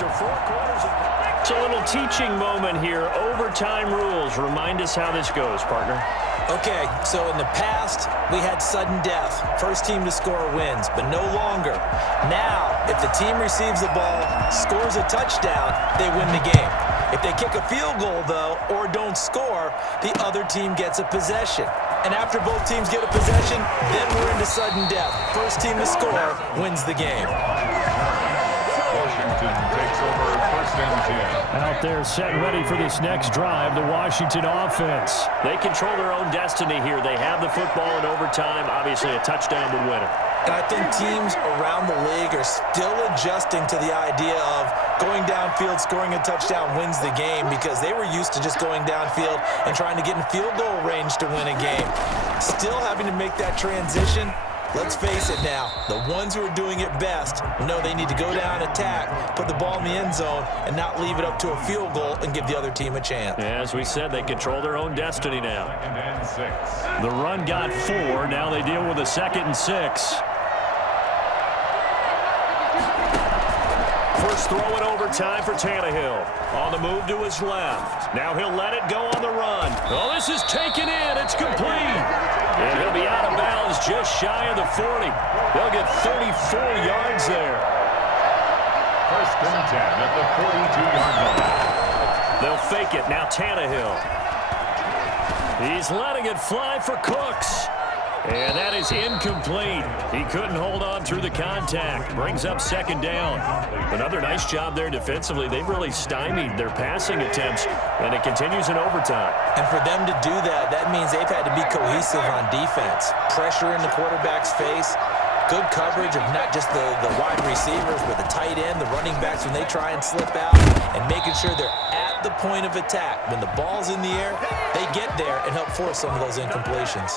after 4 quarters. It's a little teaching moment here. Overtime rules. Remind us how this goes, partner. Okay, so in the past, we had sudden death. First team to score wins, but no longer. Now, if the team receives the ball, scores a touchdown, they win the game. If they kick a field goal, though, or don't score, the other team gets a possession. And after both teams get a possession, then we're into sudden death. First team to score wins the game. Washington takes over first and 10. Out there set and ready for this next drive, the Washington offense. They control their own destiny here. They have the football in overtime. Obviously, a touchdown would win it. And I think teams around the league are still adjusting to the idea of going downfield, scoring a touchdown wins the game, because they were used to just going downfield and trying to get in field goal range to win a game. Still having to make that transition. Let's face it now, the ones who are doing it best know they need to go down, attack, put the ball in the end zone, and not leave it up to a field goal and give the other team a chance. As we said, they control their own destiny now. The run got 4. Now they deal with a 2nd and 6. First throw in overtime for Tannehill. On the move to his left. Now he'll let it go on the run. Oh, this is taken in. It's complete. And he'll be out of bounds just shy of the 40. They'll get 34 yards there. First and 10 at the 42-yard line. They'll fake it. Now Tannehill. He's letting it fly for Cooks. And that is incomplete. He couldn't hold on through the contact. Brings up 2nd down. Another nice job there defensively. They've really stymied their passing attempts, and it continues in overtime. And for them to do that, that means they've had to be cohesive on defense. Pressure in the quarterback's face. Good coverage of not just the wide receivers, but the tight end, the running backs when they try and slip out, and making sure they're at the point of attack. When the ball's in the air, they get there and help force some of those incompletions.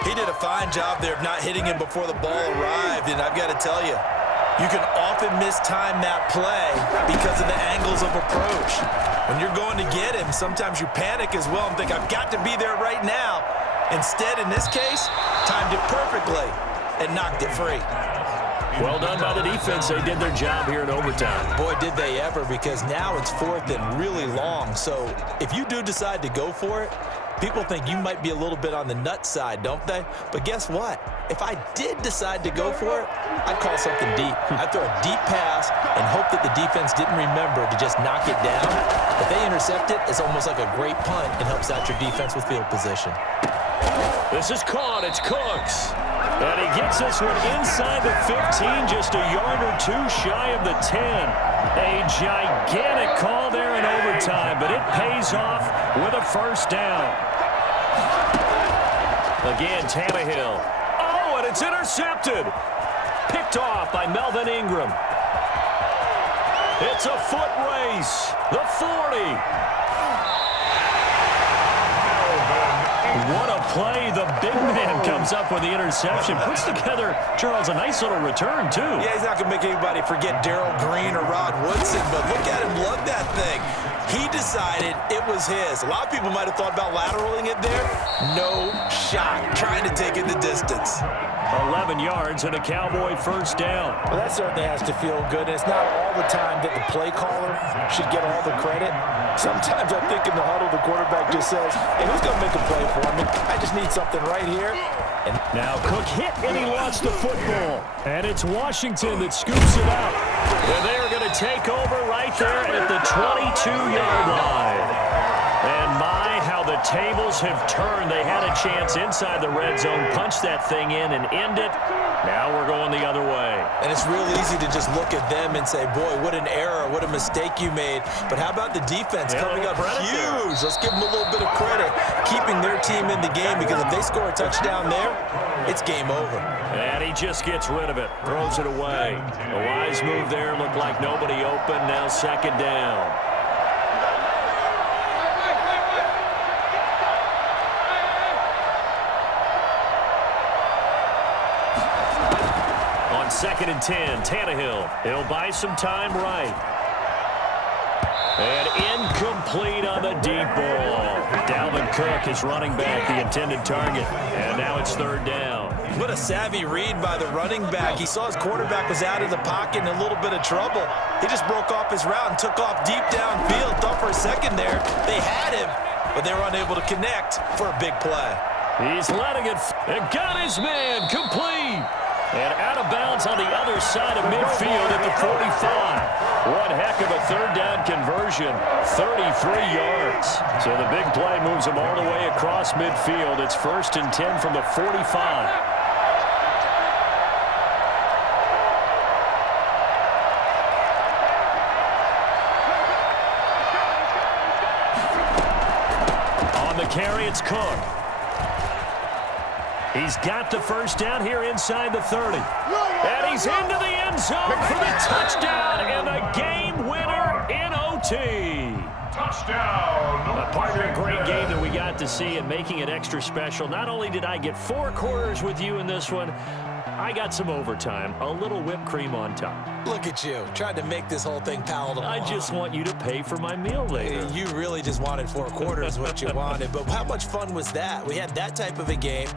He did a fine job there of not hitting him before the ball arrived, and I've got to tell you, you can often mistime that play because of the angles of approach. When you're going to get him, sometimes you panic as well and think, I've got to be there right now. Instead, in this case, timed it perfectly and knocked it free. Well done by the defense. They did their job here in overtime. Boy, did they ever, because now it's 4th and really long. So if you do decide to go for it, people think you might be a little bit on the nut side, don't they? But guess what? If I did decide to go for it, I'd call something deep. I'd throw a deep pass and hope that the defense didn't remember to just knock it down. If they intercept it, it's almost like a great punt and helps out your defense with field position. This is caught. It's Cooks. And he gets this one inside the 15, just a yard or 2 shy of the 10. A gigantic call there in overtime, but it pays off with a first down. Again, Tannehill. Oh, and it's intercepted. Picked off by Melvin Ingram. It's a foot race. The 40. What a play. The big man comes up with the interception. Puts together, Charles, a nice little return, too. Yeah, he's not going to make anybody forget Darrell Green or Rod Woodson, but look at him lug that thing. He decided it was his. A lot of people might have thought about lateraling it there. No shot. Trying to take it the distance. 11 yards and a Cowboy first down. Well, that certainly has to feel good. And it's not all the time that the play caller should get all the credit. Sometimes I think in the huddle, the quarterback just says, hey, who's going to make a play for me? I just need something right here. And now Cook hit, and he lost the football. And it's Washington that scoops it up. And they are going to take over right there at the 22-yard line. And my, how the tables have turned. They had a chance inside the red zone, punch that thing in and end it. Now we're going the other way. And it's real easy to just look at them and say, boy, what an error, what a mistake you made. But how about the defense coming up huge? Let's give them a little bit of credit, keeping their team in the game, because if they score a touchdown there, it's game over. And he just gets rid of it, throws it away. A wise move there, looked like nobody open, now 2nd down. On 2nd and 10, Tannehill. He'll buy some time right. And incomplete on the deep ball. Dalvin Cook is running back the intended target. And now it's third down. What a savvy read by the running back. He saw his quarterback was out of the pocket in a little bit of trouble. He just broke off his route and took off deep downfield. Thought for a second there they had him, but they were unable to connect for a big play. He's letting it and got his man complete. And out of bounds on the other side of midfield at the 45. One heck of a third down conversion, 33 yards. So the big play moves them all the way across midfield. It's 1st and 10 from the 45. On the carry, it's Cook. He's got the first down here inside the 30. And he's into the end zone for the touchdown and a game winner in OT. Touchdown. A partner, a great game that we got to see and making it extra special. Not only did I get 4 quarters with you in this one, I got some overtime, a little whipped cream on top. Look at you, trying to make this whole thing palatable. I just want you to pay for my meal later. You really just wanted 4 quarters what you wanted, but how much fun was that? We had that type of a game.